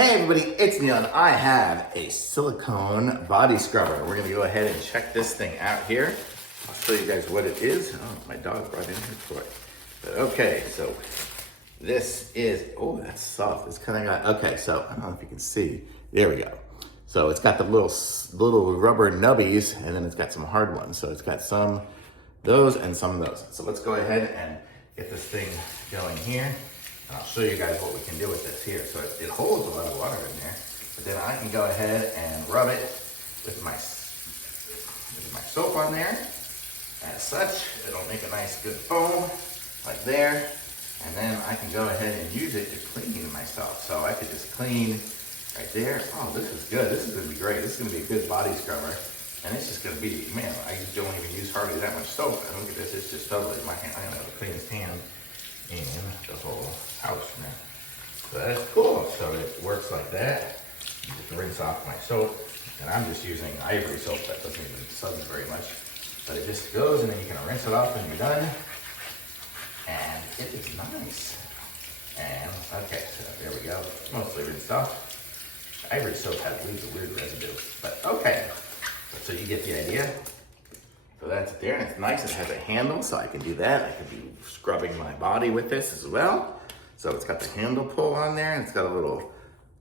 Hey everybody, it's Neil and I have a silicone body scrubber. We're gonna go ahead and check this thing out here. I'll show you guys what it is. Oh, my dog brought in her toy. But okay, so this is, oh, that's soft. It's kind of got, okay, so I don't know if you can see. There we go. So it's got the little rubber nubbies and then it's got some hard ones. So it's got some those and some of those. So let's go ahead and get this thing going here. And I'll show you guys what we can do with this here. So it holds a lot of water in there, but then I can go ahead and rub it with my soap on there. As such, it'll make a nice good foam, like there. And then I can go ahead and use it to clean myself. So I could just clean right there. Oh, this is good. This is gonna be great. This is gonna be a good body scrubber. And it's just gonna be, man, I don't even use hardly that much soap. And look at this, it's just totally my hand. I have the cleanest hand in the whole house now. So that's cool. So it works like that. You just rinse off my soap. And I'm just using ivory soap that doesn't even suds very much. But it just goes and then you can rinse it off when you're done. And it is nice. And okay, so there we go. Mostly rinsed off. Ivory soap leaves a weird residue. But okay. So you get the idea. So that's there, and it's nice. It has a handle, so I can do that. I can be scrubbing my body with this as well. So it's got the handle pull on there, and it's got a little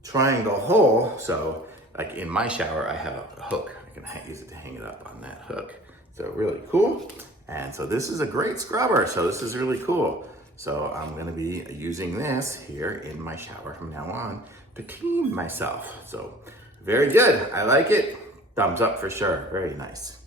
triangle hole. So like in my shower, I have a hook. I can use it to hang it up on that hook. So really cool. And so this is a great scrubber. So this is really cool. So I'm gonna be using this here in my shower from now on to clean myself. So very good, I like it. Thumbs up for sure, very nice.